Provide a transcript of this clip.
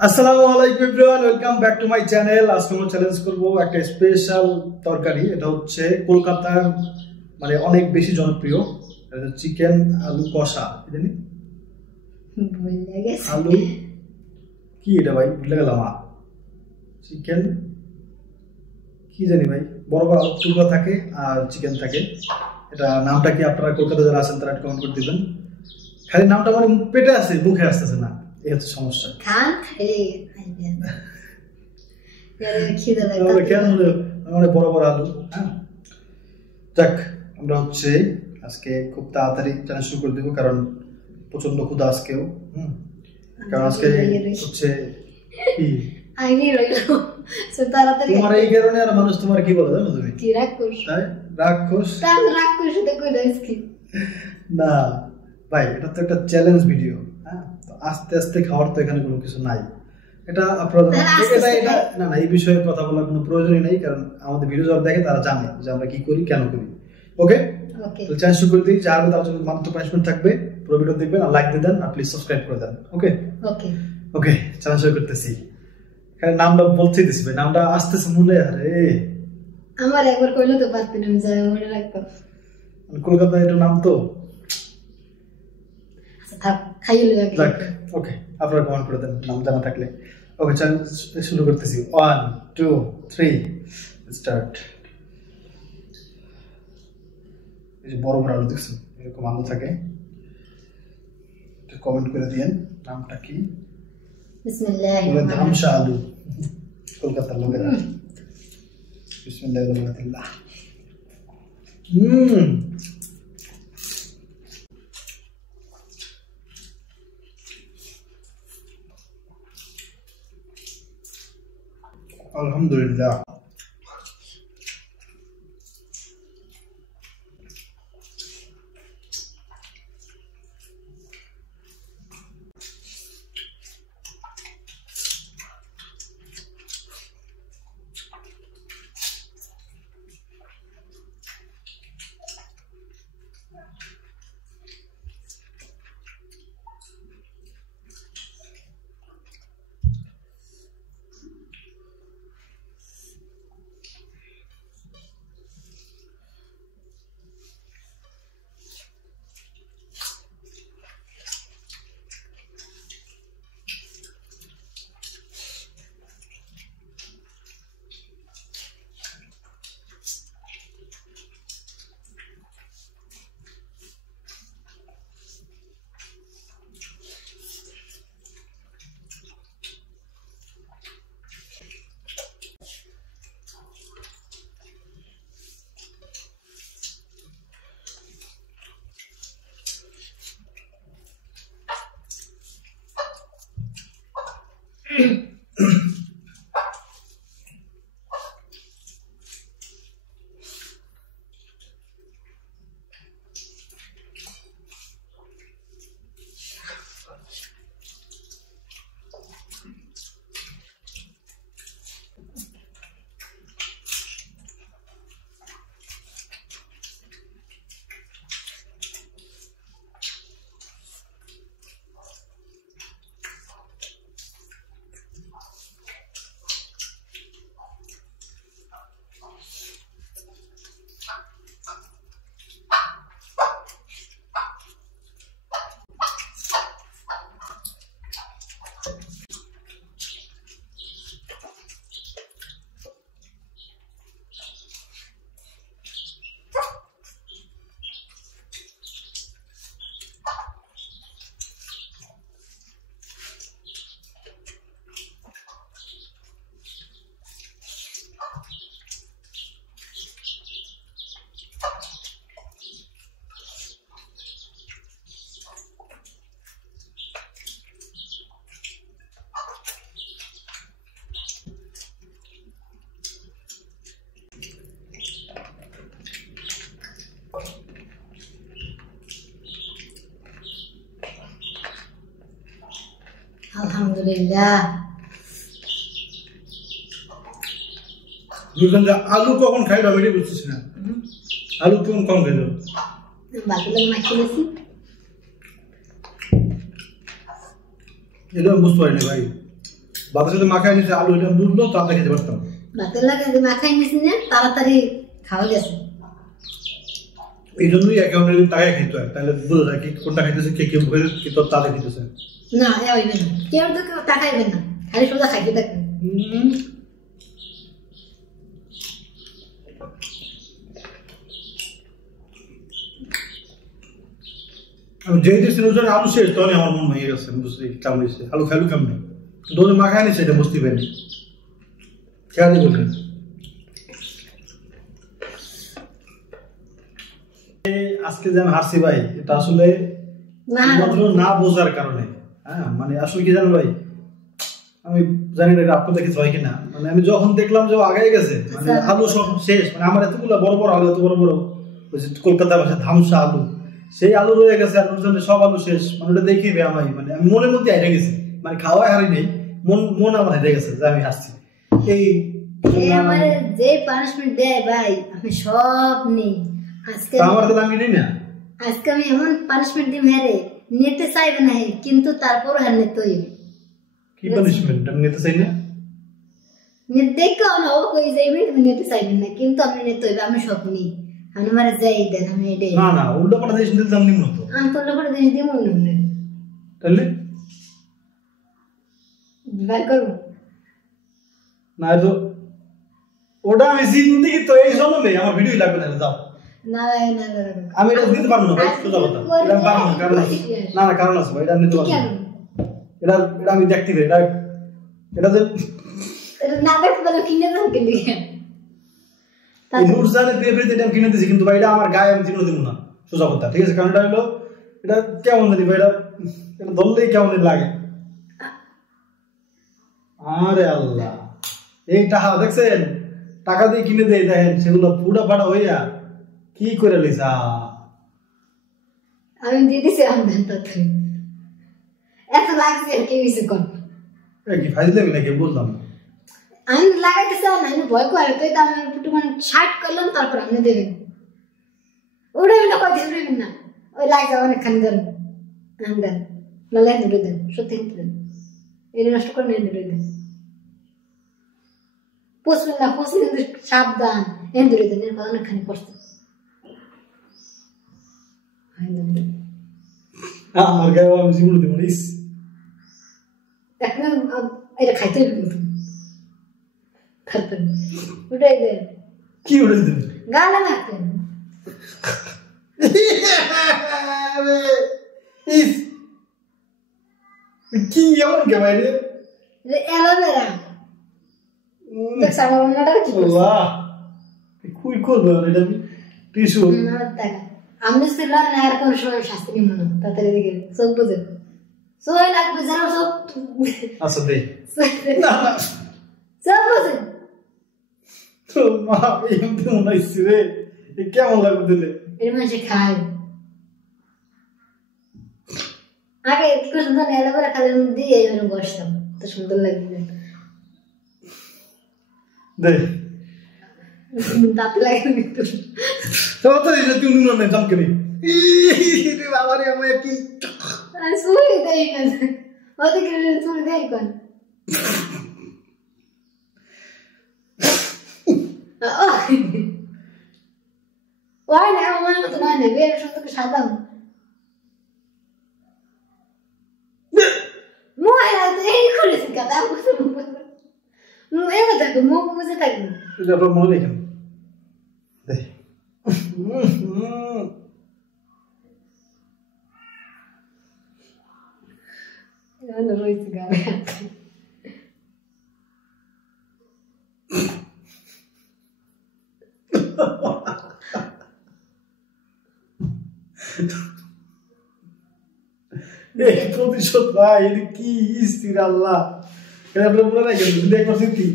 আসসালামু আলাইকুম everyone, welcome back to my channel. আজকে আমরা চ্যালেঞ্জ করব একটা স্পেশাল তরকারি। এটা হচ্ছে কলকাতার মানে অনেক বেশি জনপ্রিয়। এটা চিকেন আলু কষা। জানি ভুলে গেছি আলু কি এটা ভাই, ভুলে গেলাম। চিকেন কি জানি ভাই, বড় বড় আলু টুকরা থাকে আর চিকেন থাকে। এটা নামটা কি আপনারা কলকাতা যারা আছেন তারা কমেন্ট করে দিবেন। খালি নামটা মানে পেটে আছে, মুখে আসতেছে না, এই হচ্ছে সমস্যা। খান খেলে খিদে তাহলে কেন মানে বড় বড় আলু। হ্যাঁ, যাক, আমরা হচ্ছে আজকে খুব তাড়াতাড়ি চ্যালেঞ্জ শুরু করে দেবো, কারণ প্রচন্ড ক্ষুধা আজকেও। কারণ আজকে হচ্ছে কি আগে রইলো সে তাড়াতাড়ি তোমার এই কারণে আর মানুষ তোমার কি বলে জানো তুমি? কি রাক্ষস? তাই রাক্ষস? তার রাক্ষস তো কই দাইস কি না ভাই, এটা তো একটা চ্যালেঞ্জ ভিডিও। হ্যাঁ, তো আস্তে আস্তে খাওয়ার তো এখানে কোনো কিছু নাই। এটা আপনারা এটা না না, এই বিষয়ে কথা বলার কোনো প্রয়োজনই নেই, কারণ আমাদের ভিডিও যারা দেখে তারা জানে যে আমরা কি করি, কেন করি। ওকে, তো চ্যালেঞ্জ শুরু করে দিই। যার তার জন্য মাত্র পানিশমেন্ট থাকবে। পুরো ভিডিও দেখবেন আর লাইক দিয়ে দেন আর প্লিজ সাবস্ক্রাইব করে দেন। ওকে ওকে ওকে, চ্যালেঞ্জ শুরু করতেছি। এখানে নামটা বলতেই দিছি ভাই, নামটা আসতেছে মনে। আরে আমার একবার কইলো তো পারতেন, আমি যাই মনে রাখতাম। কলকাতায় এটা নাম তো। আচ্ছা থাক, খাইলে লাগে। যাক, ওকে, আপনারা কমেন্ট করে দেন নাম জানা থাকলে। ওকে, চ্যালেঞ্জ শুরু করতেছি। 1 2 3 স্টার্ট। এই যে বড় বড় আলু দেখছেন, এরকম আলু থাকে। কমেন্ট করে দিয়েন নামটা কি। বিসমিল্লাহ। ধামসা আলু, কলকাতার লোকেরা। বিসমিল্লাহ রহমাতুল্লাহ। আলহামদুলিল্লাহ। আলহামদুলিল্লাহ। আলু কখন খাইলো আমি এটাই বুঝতেছি না। আলু কখন কম খাইলো? বাকিগুলো মাখিয়ে দিয়েছি। এটা বুঝতে পারিনি ভাই। ভাতের সাথে মাখায় নিছে আলু এটা বুঝলো তো আমরা খেতে পারতাম। ভাতের লাগে যে মাখাই নিছি না তাড়াতাড়ি খাওয়া গেছে। এই জন্যই অ্যাকাউন্টের টাকায় খেতে হয়, তাহলে বোঝা যায় কি কোনটা খাইতেছে কে কে মুখে কি তোর তাদের খেতেছে না। এ হইবে না, কেউ তো কেউ টাকাইবে না, খালি সোজা খাইতে থাকবে। আমি যেই দিচ্ছি ওজন আলু শেষ তখনই আমার মন ভেঙে গেছে, বুঝলি কেমন হয়েছে আলু খেলু কেমন দোজে মাখায় নিছে এটা বুঝতে পারিনি খেয়ালি বললেন। আজকে যে আমি হারছি ভাই এটা আসলে মাত্র না বোঝার কারণে। হ্যাঁ মানে আসলে কি জানো ভাই, আমি জানি না আপনি দেখেছি হয় কিনা, মানে আমি যখন দেখলাম যে আগে গেছে মানে আলু সব শেষ, মানে আমার এতগুলো বড় বড় আলু, এত বড় বড় কলকাতা ভাষায় ধামসা আলু, সেই আলু রয়ে গেছে আলুর জন্য সব আলু শেষ, মানে ওটা দেখি আমি মানে আমি মনের মধ্যে হেরে গেছি, মানে খাওয়াই হারি নেই, মন আমার হেরে গেছে যে আমি হাসছি। এই আমার যে পানিশমেন্ট দেয় ভাই আমি সব নেই। আজকে আমার তো আমি নেই না, আজকে আমি এমন পানিশমেন্ট দিম হেরে নিতে চাইবে না, কিন্তু তারপর হ্যাঁ নিতেই কি পানিশমেন্ট আমি নিতে চাই না, দেখো না ও কই যাইবে কিন্তু নিতে চাইবেন না, কিন্তু আমি নিতে হইবে। আমি সব নেই, আমি আমার যাই দেন আমি এটাই না না উল্টো পাল্টা জিনিস দিলে দাম নিম্ন তো আমি উল্টো পাল্টা জিনিস দিব না, তাহলে বের করবো না তো ওটা আমি জিন্দিগি তো এই জন্য নেই, আমার ভিডিও লাগবে না যাও না না না আমি এটা দিতে পারবো না ভাই, সোজা কথা এটা পারবো না, কারণ না না কারণ আছে ভাই, এটা আমি নিতে পারবো না, এটা এটা আমি দেখতে পারি, এটা যে এটা না দেখতে পারো কিনে দাও কিনে এই নুরজানের ফেভারিট এটা কিনে দিয়েছি, কিন্তু ভাই এটা আমার গায়ে আমি জীবনে দিব না, সোজা কথা ঠিক আছে। কারণ এটা হলো এটা কেমন জানি ভাই, এটা ধরলেই কেমন লাগে। আরে আল্লাহ এই টাকা দেখছেন, টাকা দিয়ে কিনে দেয় দেখেন সেগুলো পুরা ফাটা হইয়া কি করে লিসা আমি দিয়ে দিছি আমদান তো এত লাগছে কি হইছে কোন কি ফাইল দেবে নাকি বললাম আমি লাগাইতে চাই না, আমি ভয় করে তো আমি একটু মানে 60 করলাম তারপর আপনি দেবেন ওড়াবেন না, কই দিবেন না, ওই লাগা অনেকখানি দেন আমদান না লাই ধরে দেন সত্যি দেন, এই নষ্ট করে নেন ধরে দেন পোষবেন না, পোষলে সাবধান এন ধরে দেন, এর অনেকখানি কষ্ট আমার গায়ে আমি জীবনে দেবো না, এখন এটা খাইতে হবে খাতেন উঠাই দেন কি উঠে দেবে গালে মাখতেন কি এমন কে বাইরে অ্যালোভেরা দেখ আমার অন্যটা কি বাহ খুই করবে এটা টিস্যু না টাকা আমি ছিলাম না আর কোন সময় শাস্তি মনে তাড়াতাড়ি দিকে সব বুঝে সবাই লাগবে জানো সব আচ্ছা দে না না সব বুঝে তো মা এমনি মনে হচ্ছে রে কেমন লাগবে দিলে এর মাঝে খায় আগে কি করে সুন্দর অ্যালোভেরা খালের মধ্যে এইভাবে বসতাম তো সুন্দর লাগবে দে দাঁত লাগে কিন্তু তো এটা তুই নুন না জাম করি রে বাবা রে আমি কি সুই দেই না ওতে কি সুই দেই কোন ওই না আমার মত না নেবে এর সাথে সাদাম মোয়া এই করেছে কথা এবার থাকো মুখ বুঝে থাকবে এটা তো মনে রেখে দে এবার রয়েছে গায়ে প্রতিশোধ ভাই এটা কি স্থির আল্লাহ এটা আপনার মনে রাখেন যদি একবার স্মৃতি